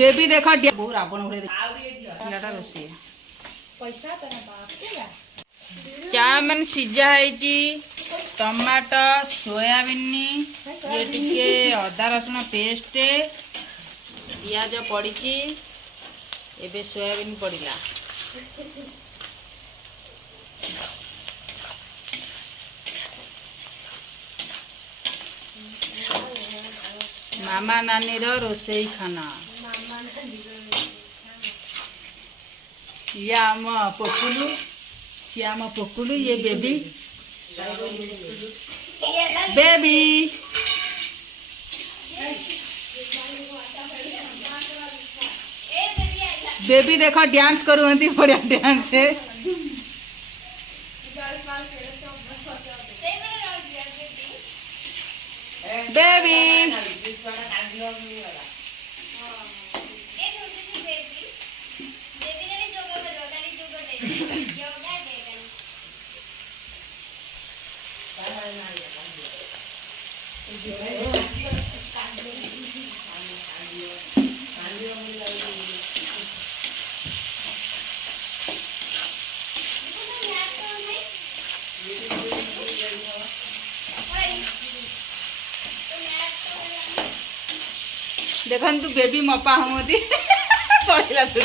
baby देख बहु रावण भले रोषे चाउमिन सीझा टमाटो सोयाबीन ये टिके अदा रसुण पेस्ट पियाज पड़ी एबे सोयाबीन पड़ला मामा नानी रो रोसई खाना ये आम पकुलू सी आम पकुलू ये बेबी बेबी बेबी देखो डांस करूँगी बढ़िया डांस है बेबी देखन तू बेबी मपा होती पहला तू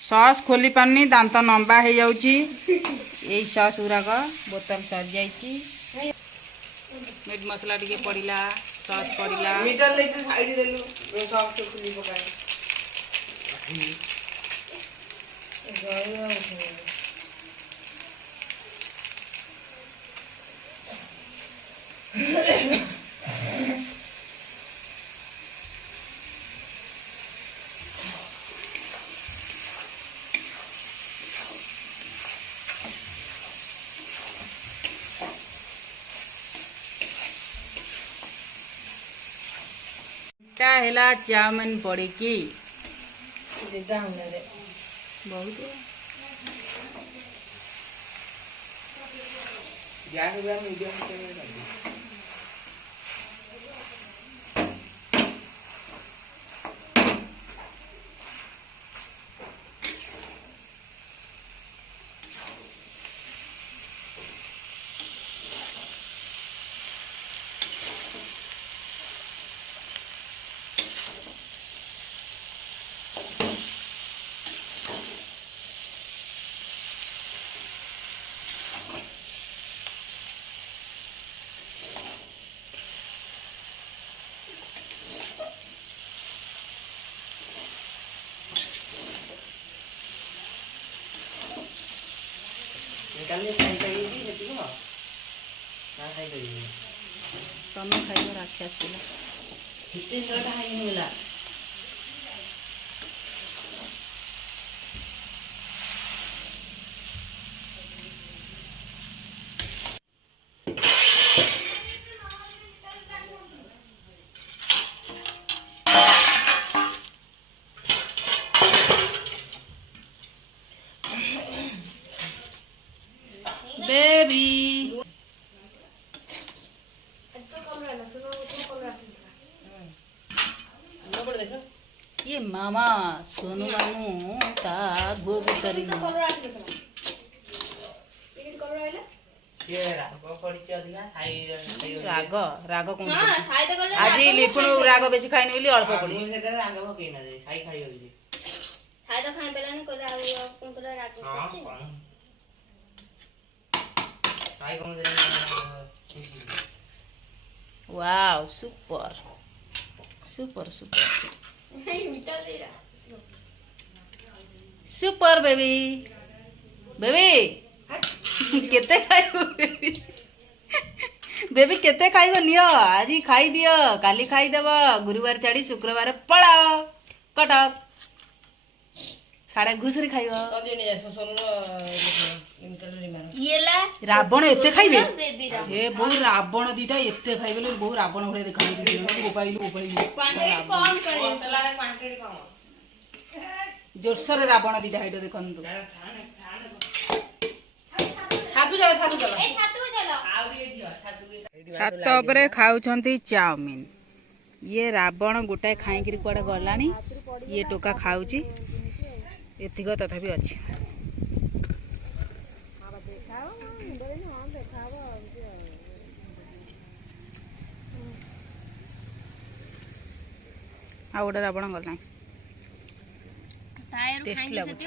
सॉस खोली पानी दांत लंबा हो जाउची यही सॉस गुराक बोतल सर जाइची मीट मसला टिके पड़िला सॉस पड़िला मीटर लेके साइड देलु ए सॉस के खुली पकाए हेला चाउमिन पड़ी की बहुत गैस मीडियम तुम खाइब राक्षस पिला बेबी ये मामा सोनू मामू ता गोग करी राग राग कौन आज लिपुन राग बेसी खाइनी बोली अल्प पड़ी wow super super super super baby baby केते खाइबो बेबी बेबी केते खाइबो नियो आज खाई दियो काली खाई देबो गुरुवार छाड़ी शुक्रवार पळाओ कटक साढ़े घुसरी खाइबो रावण एते खाइबे हे बहु रावण दीटा एते खाइबे लो बहु रावण भले देखाई दे मोबाइल जोरसरे रावण दीटा हेडो देखंतु छात उपरे खाउछंती चाउमीन ये रावण गोटाए खाई कुआडे गलानी ये टोका खाऊची एतिक तथापि अच्छी आ गोटे रावण गला टेस्ट लगुच